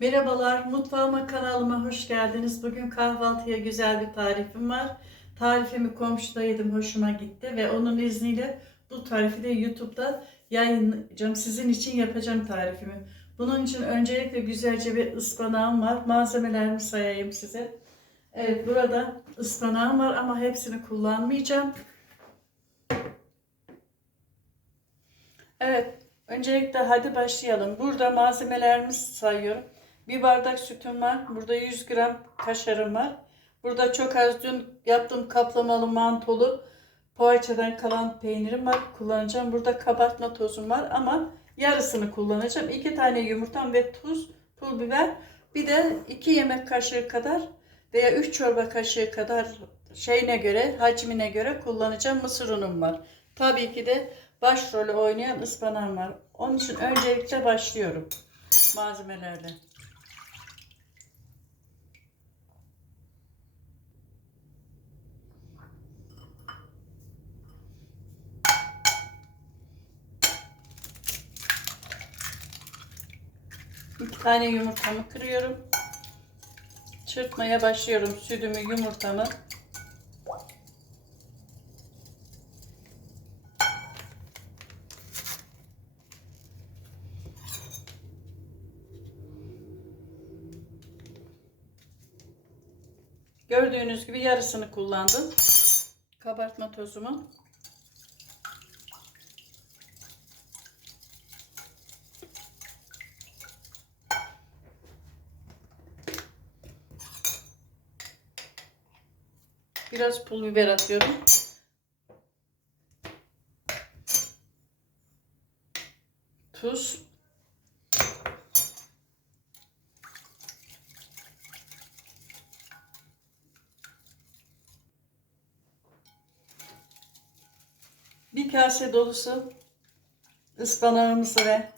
Merhabalar, mutfağıma kanalıma hoş geldiniz. Bugün kahvaltıya güzel bir tarifim var. Tarifimi komşuda yedim, hoşuma gitti ve onun izniyle bu tarifi de YouTube'da yayınlayacağım. Sizin için yapacağım tarifimi. Bunun için öncelikle güzelce bir ıspanağım var. Malzemelerimi sayayım size. Evet, burada ıspanağım var ama hepsini kullanmayacağım. Evet, öncelikle hadi başlayalım. Burada malzemelerimizi sayıyorum. Bir bardak sütüm var. Burada 100 gram kaşarım var. Burada çok az dün yaptığım kaplamalı mantolu poğaçadan kalan peynirim var. Kullanacağım. Burada kabartma tozum var ama yarısını kullanacağım. 2 tane yumurtam ve tuz, pul biber. Bir de 2 yemek kaşığı kadar veya 3 çorba kaşığı kadar şeyine göre, hacmine göre kullanacağım mısır unum var. Tabii ki de başrolü oynayan ıspanağım var. Onun için öncelikle başlıyorum malzemelerle. İki tane yumurtamı kırıyorum. Çırpmaya başlıyorum sütümü, yumurtamı. Gördüğünüz gibi yarısını kullandım. Kabartma tozumu. Biraz pul biber atıyorum. Tuz. Bir kase dolusu ıspanağımızı ve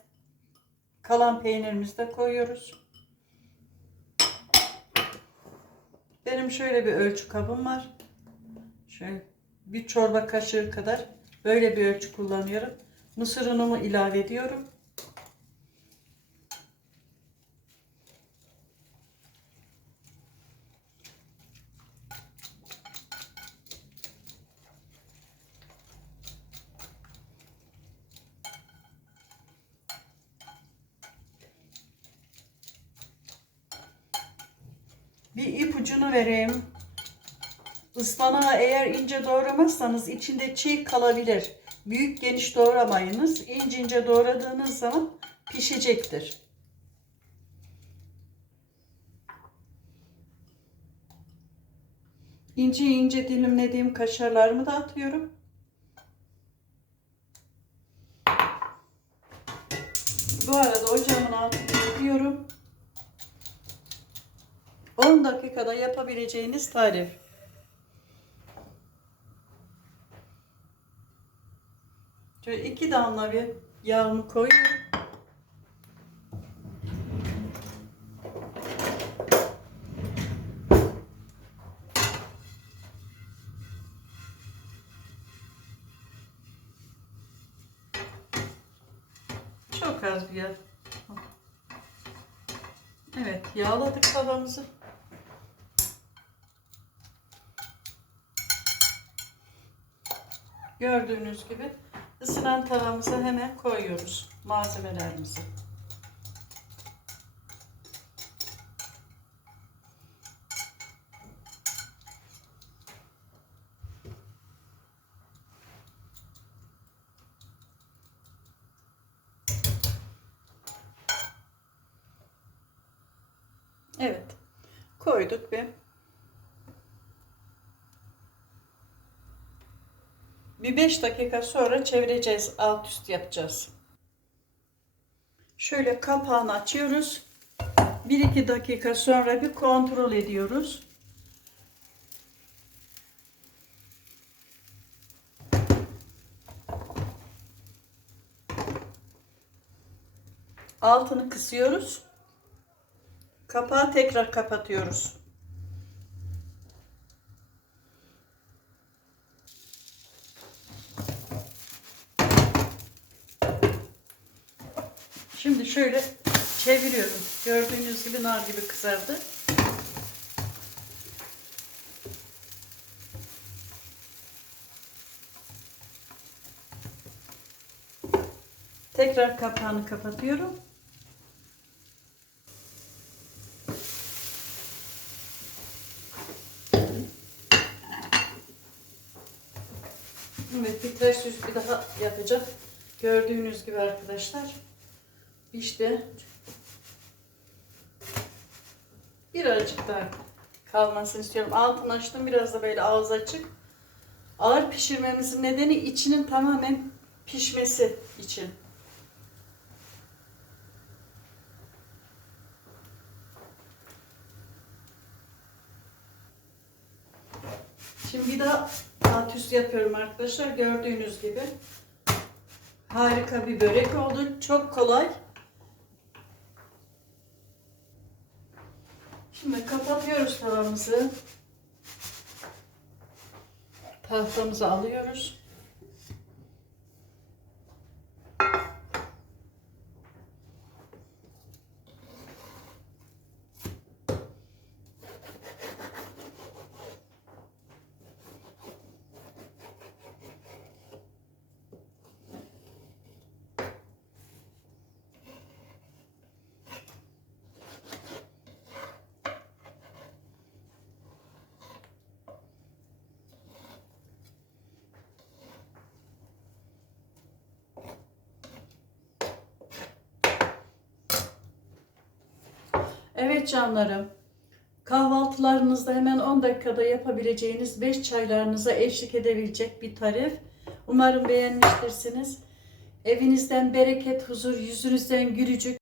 kalan peynirimizi de koyuyoruz. Benim şöyle bir ölçü kabım var. Şöyle bir çorba kaşığı kadar böyle bir ölçü kullanıyorum. Mısır unumu ilave ediyorum. Bir ipucunu vereyim. Ispanağı eğer ince doğramazsanız içinde çiğ kalabilir. Büyük geniş doğramayınız. İnce ince doğradığınız zaman pişecektir. İnce ince dilimlediğim kaşarlarımı da atıyorum. Bu arada ocağımın altını yakıyorum. 10 dakikada yapabileceğiniz tarif. Şöyle iki damla bir yağımı koyuyorum. Çok az bir yağ. Evet, yağladık tavamızı. Gördüğünüz gibi ısınan tavamıza hemen koyuyoruz malzemelerimizi. Evet. Koyduk bir. Bir 5 dakika sonra çevireceğiz. Alt üst yapacağız. Şöyle kapağını açıyoruz. 1-2 dakika sonra bir kontrol ediyoruz. Altını kısıyoruz. Kapağı tekrar kapatıyoruz. Şimdi şöyle çeviriyorum. Gördüğünüz gibi nar gibi kızardı. Tekrar kapağını kapatıyorum. Evet bir ters yüz bir daha yapacak. Gördüğünüz gibi arkadaşlar. İşte birazcık daha kalmasını istiyorum. Altını açtım biraz da böyle ağız açık. Ağır pişirmemizin nedeni içinin tamamen pişmesi için. Şimdi bir daha alt üst yapıyorum arkadaşlar. Gördüğünüz gibi. Harika bir börek oldu. Çok kolay. Şimdi kapatıyoruz tavamızı. Tahtamızı alıyoruz. Evet canlarım. Kahvaltılarınızda hemen 10 dakikada yapabileceğiniz 5 çaylarınıza eşlik edebilecek bir tarif. Umarım beğenmiştirsiniz. Evinizden bereket, huzur, yüzünüzden gülücük,